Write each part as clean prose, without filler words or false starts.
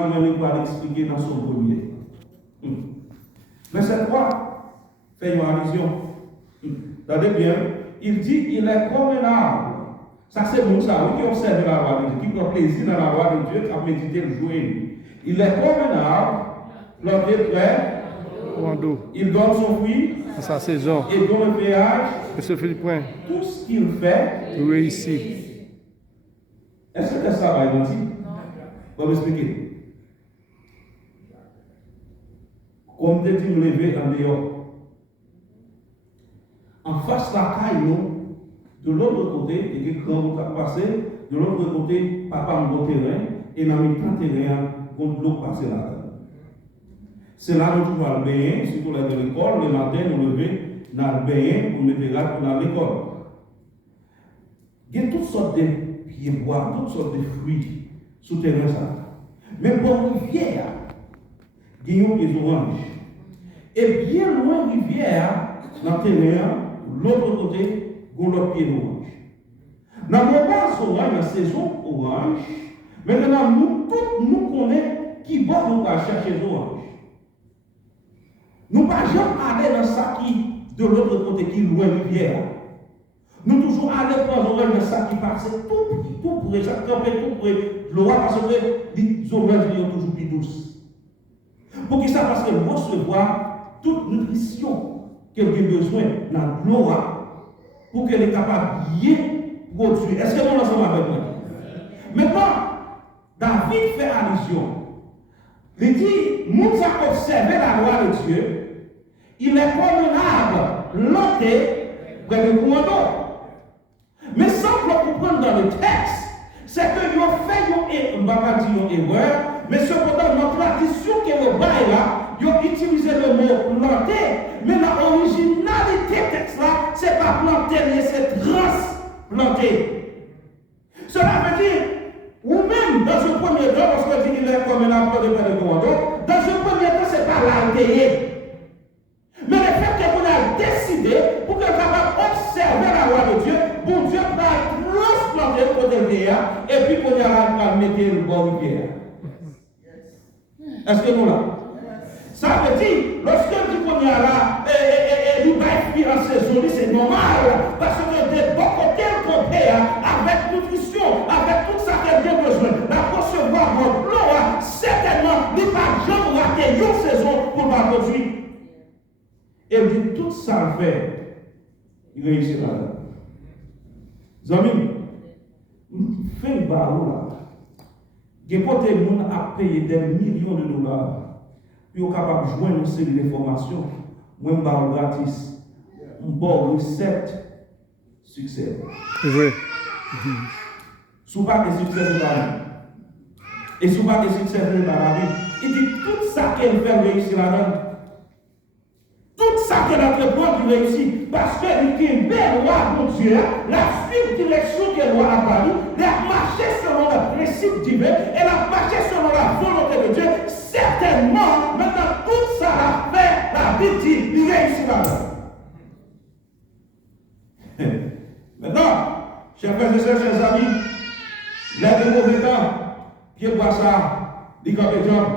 On va l'expliquer dans son premier. Verset 3 fait une allusion. Regardez bien, il dit il est comme un arbre. Ça, c'est bon, ça, qui observe la loi de Dieu, qui prend plaisir dans la loi de Dieu, qui a médité le jour et nuit. Il est comme un arbre, planté près, il donne son fruit, sa saison, et dont le péage, et ce fait du point, tout ce qu'il fait, réussit. Est-ce que ça va être dit? On va m'expliquer. Comme tu dis, lever en dehors. En face de la caille, de l'autre côté, et que quand vous passé, de l'autre côté, papa me terrain, et dans le terrain, contre l'eau passer là. C'est là où tu vas le baigner, si tu lèves de l'école, le matin, nous lever, dans le baigner, pour mettre là pour dans l'école. Il y a toutes sortes de pieds bois, toutes sortes de fruits sous terrain ça. Mais pour rivière, il y a des oranges. Et bien loin de rivière, dans le terrain, l'autre côté, il y a l'autre pied d'orange. Dans le moment orange, la saison orange, maintenant nous tous nous connaissons qui va nous chercher les oranges. Nous ne pouvons jamais aller dans ça qui de l'autre côté qui est loin de rivière. Nous toujours aller prendre l'orange dans ça qui passe tout près, chaque campé tout près, l'orange parce que les oranges sont toujours plus douces. Pour qui ça? Parce qu'elle recevoir toute nutrition qu'elle a besoin dans l'eau pour qu'elle est capable de bien produire. Est-ce que nous sommes avec moi? Maintenant, David fait allusion. Il dit, nous avons observé la loi de Dieu. Il est comme un arbre planté près de courant d'eau. Mais sans qu'on comprenne dans le texte, c'est que nous avons fait une erreur, mais cependant, notre tradition qui est au bail là, ils ont utilisé le mot planté, mais l'originalité texte là, ce n'est pas planté, mais c'est transplanté. Cela veut dire, ou même dans ce premier temps, parce qu'on dit qu'il est comme un arbre de près de courant d'eau, dans ce premier temps, ce n'est pas l'altéé. Mais le fait que vous avez décidé, pour que vous puissiez observer la loi de Dieu, bon Dieu va transplanter le côté de et puis qu'on va mettre le bon rivière. Est-ce que nous là? Ça veut dire, lorsque tu connais là, il va être en saison, c'est normal, parce que de bon côté, avec nutrition, avec tout ça qu'elle a besoin, la recevoir votre l'eau, certainement, il ne va jamais rater une saison pour la produire. Et il dit, tout ça fait, il réussit là. Amis, fais le barreau là. Il y a des gens à payer des millions de dollars. Puis on est capable de joindre une série d'informations. Moi, je barre gratis. On barre recette succès. C'est vrai. Si vous n'avez pas de succès, c'est pas la Et si vous n'avez pas de succès, c'est pas la vie. Il dit, tout ça qu'elle fait réussir là-dedans. Tout ça qu'elle entreprend qui réussit, parce qu'elle est une belle loi pour Dieu, la suite direction qu'elle doit avoir, elle a marché selon le principe divin, elle a marché selon la volonté de Dieu, certainement, maintenant tout ça a fait, la Bible dit, il réussit là-dedans. Maintenant, chers frères et sœurs, chers amis, les mauvais temps, qui est quoi ça, les compétents,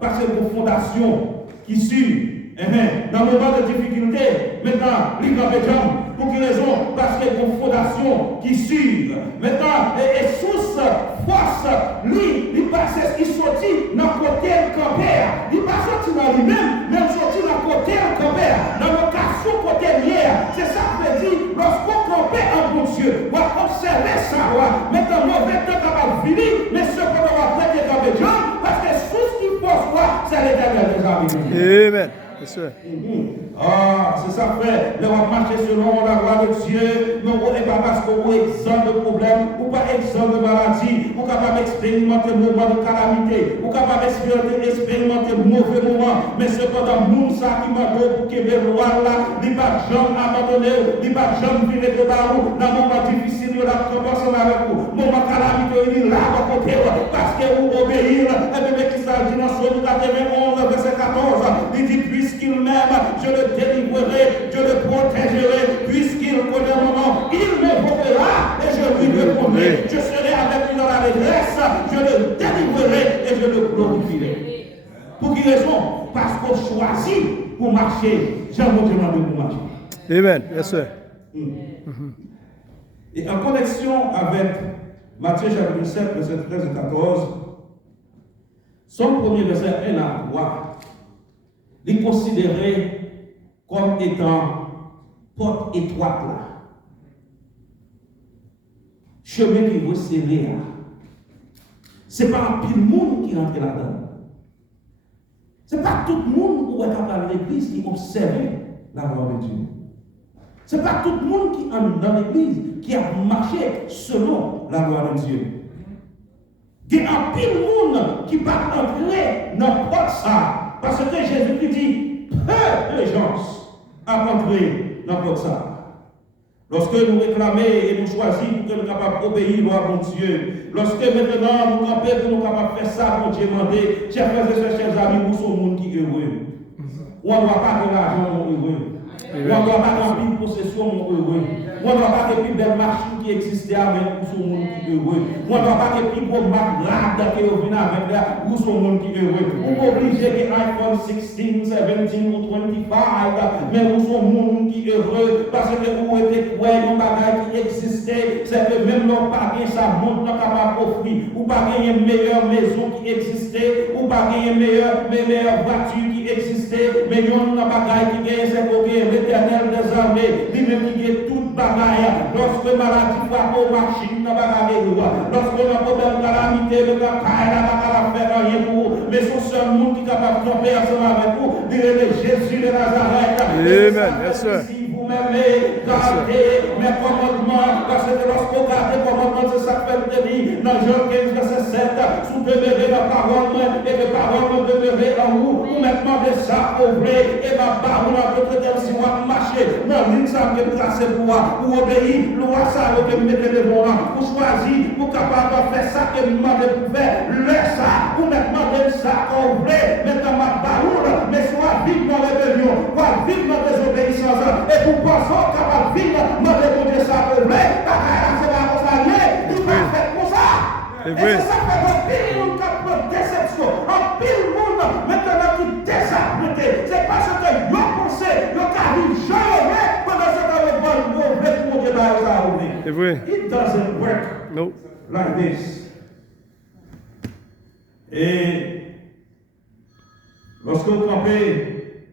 parce que pour fondation qui suit. Dans le moment de difficulté, maintenant, les compétents, pour quelle raison? Parce qu'il y a une fondation qui suit. Maintenant, et source, force, lui, il passe, il sortit dans le côté de campère. Il pas sorti dans lui-même, mais il sortit dans le côté de campère. Dans l'occasion côté hier. C'est ça que je dis, lorsqu'on campait en bon Dieu, on va observer sa loi. Maintenant, mauvais temps capable de finir, mais ce qu'on va prêter comme des gens, parce que source qui force quoi, c'est l'éternel des amis. Amen. Ah, c'est ça, frère. Nous allons marcher selon la loi de Dieu. Nous ne pas parce qu'on est exempt de problèmes, ou pas exempt de maladie, ou capable d'expérimenter le moment de calamité, ou capable d'expérimenter le mauvais moment. Mais cependant, nous, ça qui m'a donné pour que les lois là, il ne va jamais abandonner, il ne va jamais virer de barreau. Dans le moment difficile, il va commencer avec vous. Moment calamité, il est là à côté, parce que vous obéissez. Et bien, qui s'agit dans son 91, verset 14, il dit, puisqu'il m'aime, je le délivrerai, je le protégerai, puisqu'il connaît mon nom, il m'évoquera et je lui répondrai. Je serai avec lui dans la détresse, je le délivrerai et je le glorifierai. inspiré. Pour quelle raison? Parce qu'on choisit pour marcher. Jean mon Dieu demandé pour marcher. Amen. Yes, sir. Et en connexion avec Matthieu chapitre 7, verset 13 et 14, son premier verset 1 à 3, il est considéré comme étant porte étroite là. Chemin qui vous serrer là. Ce n'est pas un pile monde qui rentre là-dedans. Ce n'est pas tout le monde qui est capable de l'église qui observe la gloire de Dieu. Ce n'est pas tout le monde qui entre dans l'église qui a marché selon la gloire de Dieu. Il y a un pile monde qui va entrer dans porte ça. Parce que Jésus dit, peu de gens à entrer dans porte ça. Lorsque nous réclamons et nous choisissons pour que nous soyons capables d'obéir à mon Dieu, lorsque maintenant nous campons pour nous capables de faire ça, mon Dieu demandé, chers frères et chers amis, nous sommes monde qui est heureux. On ne doit pas de l'argent, mon heureux. On ne doit pas de possession, mon heureux. On ne doit pas de plus belles machines qui existaient avec pour ce monde qui est heureux. On ne doit pas de plus beaux marques qui viennent avec là pour ce monde qui est heureux. On est obligé que iPhone 16, 17 ou 25, mais vous sommes monde qui est heureux parce que vous êtes quoi, un bagage qui existait, c'est que même nos parents, ça monte pas capable d'offrir. Ou pas une meilleure maison qui existait, ou pas une meilleure voiture qui existait, mais il y a un bagage qui est, c'est que l'Éternel des armées, lui-même qui est toute bagaille. Lorsque maladie frappe aux machines, lorsque le problème de calamité, le caille, la va faire rien pour vous, mais son seul monde qui est capable de tomber ensemble avec vous, dire Jésus de Nazareth. Amen. Yes, sir. Vous m'aimez, gardez mes commandements, parce que lorsque vous gardez les commandements, c'est ça que fait dire dans Jean 15, verset 7, vous demeurez la parole, et les paroles demeurez en vous, vous me demandez ça au vrai, et ma parole en votre terme, si vous marchez, non, l'une ça me place pour moi, pour obéir, loi ça, vous me mettez devant moi, pour choisir, pour capable de faire ça que vous demandez pour faire, le ça, vous me demandez ça au vrai, mais dans ma parole, mais soit vivre dans rébellion, soit vivre dans désobéissance, et pour penser capable de vivre, demander pour Dieu ça au vrai, parce que c'est pas comme ça, il va faire comme ça. Et c'est ça que le pile monde qui prend déception, un pile monde maintenant qui désapprêté, c'est parce que vous pensez, vous n'arrivez jamais pendant ce temps vous voulez pour Dieu ça au vrai. C'est vrai. It doesn't work No. like this. Et lorsque vous campez,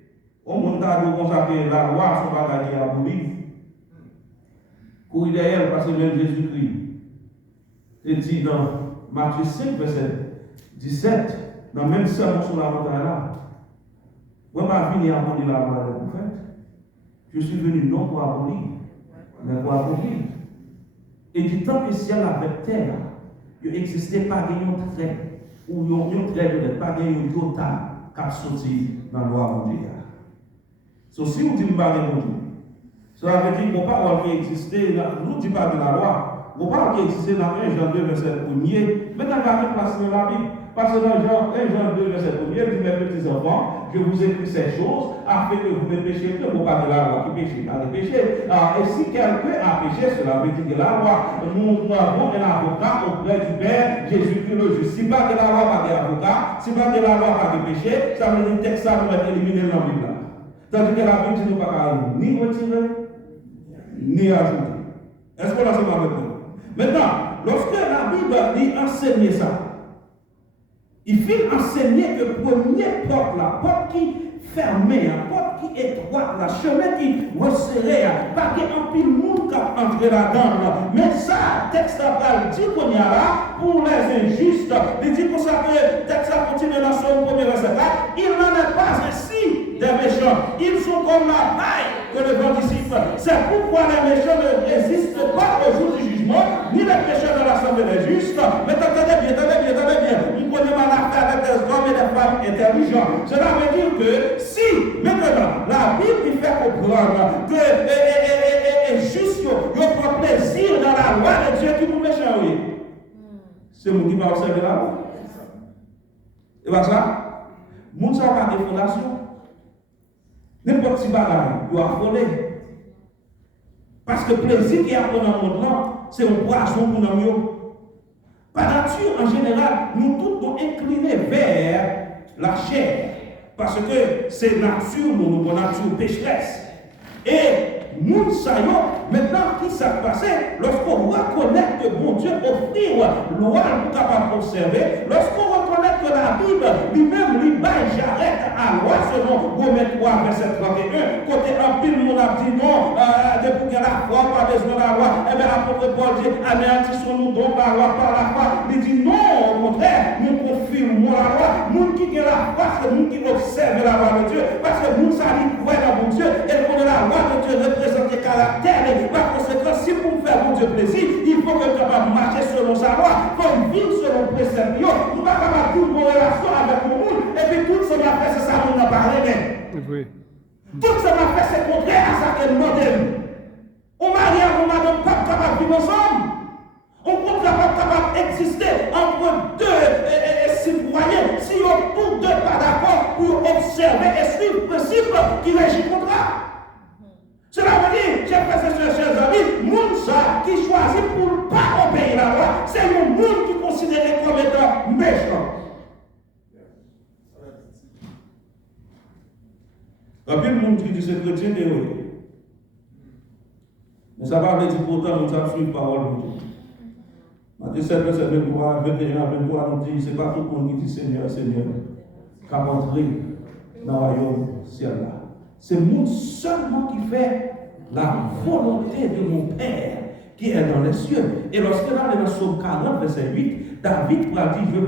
au monde vous consacrez la loi sur la qui est abolie, pour idéal parce que même Jésus-Christ, il dit dans Matthieu 5, verset 17, dans le même sermon sur la montagne là, moi je suis venu abolir la loi des prophètes, je suis venu non pour abolir, mais pour abolir. Et du temps que le ciel avec terre, il n'existait pas de trait, ou un trait de pas de total qui a sorti dans la loi mondiale. Donc si vous dites que vous ne Dieu, cela veut dire que vos paroles qui existaient, nous ne disons pas de la loi, vos paroles qui existaient dans 1 Jean 2, verset 1er, maintenant on va replacer dans la Bible. Parce que dans 1 Jean 2, verset 1er, il dit mes petits enfants, je vous écris ces choses afin que vous ne péchiez plus. Vous parlez de la loi qui péché, pas de péché. Et si quelqu'un a péché, cela veut dire que la loi, nous avons un avocat auprès du Père, Jésus-Christ le juste. Si pas de la loi, pas d'avocat, si pas de la loi, pas de péché, ça veut dire que ça nous va éliminer dans la Bible. Tandis que la Bible dit nous pas ni retirer, ni ajouter. Est-ce qu'on a ça avec nous? Maintenant, lorsque la Bible dit enseigner ça, il faut enseigner que première porte, la porte qui fermée, la porte qui étroite, la chemin qui resserré, pas qu'il y ait un pile monde qui entre là-dedans. Mais ça, texte a dit qu'on y a là, pour les injustes, il dit pour ça que le texte a continué dans son premier verset là, il n'en est pas ainsi des méchants. Ils sont comme la paille que le vent dissipe. C'est pourquoi les méchants ne résistent pas au jour du jugement, ni les pécheurs dans l'assemblée des justes. Mais attendez bien. Nous connaissons l'affaire avec des hommes et des femmes intelligents. Cela veut dire que si, maintenant, la Bible fait comprendre que les justes, ils prennent plaisir dans la loi de Dieu qui nous méchants, oui. C'est vous qui va observer la loi. Et bien ça, nous ne sommes pas des fondations. N'importe qui bagaille, il doit affoler. Parce que le plaisir qu'il y a dans le monde là, c'est un poisson pour nous. Par nature, en général, nous tous nous inclinés vers la chair. Parce que c'est nature, nous, notre nature pécheresse. Et nous savons maintenant qui s'est passé lorsqu'on reconnaît que bon Dieu offrir loi pour capable d'observer, lorsqu'on reconnaît que la Bible lui-même lui baille j'arrête à loi selon Romains 3 verset 31, côté un pile mon a dit non, depuis que la foi pas besoin de la loi, et bien l'apôtre Paul dit anéantissons-nous donc la loi par la foi. Il dit non, au contraire, nous confirmons la loi, nous qui avons la foi, c'est nous qui observons la loi de Dieu, parce que nous saluons dans mon Dieu, et qu'on la loi de Dieu représente le caractère. Et par conséquent, si pour faire mon Dieu plaisir, il faut que nous capable marcher selon sa loi, comme vivre selon le précepte. Nous ne pouvons pas avoir toute nos relations avec le monde, et puis tout ce qu'on a fait, c'est ça qu'on a parlé. Oui. Tout ce qu'on a fait, c'est contraire à ça qu'elle modèle. On marie et on madame pas capable de vivre ensemble. On ne peut pas capable d'exister entre deux citoyens si on tous deux pas d'accord pour observer et suivre le principe qui régit le contrat. Cela veut dire, chers frères et chers amis, monde ça qui choisit pour ne pas obéir la loi, c'est le monde qui est considéré comme étant méchant. Il y a le monde qui dit c'est chrétien et oui. Mais ça va dire pourtant nous avons suivi la parole de Dieu. Matthieu 7, verset 23, 21, 23, nous dit, c'est pas tout le monde qui dit Seigneur, Seigneur, qu'à entrer dans le royaume ciel-là. C'est le monde seulement qui fait la volonté de mon Père qui est dans les cieux. Et lorsque là, dans le psaume 40, verset 8, David va dire, je veux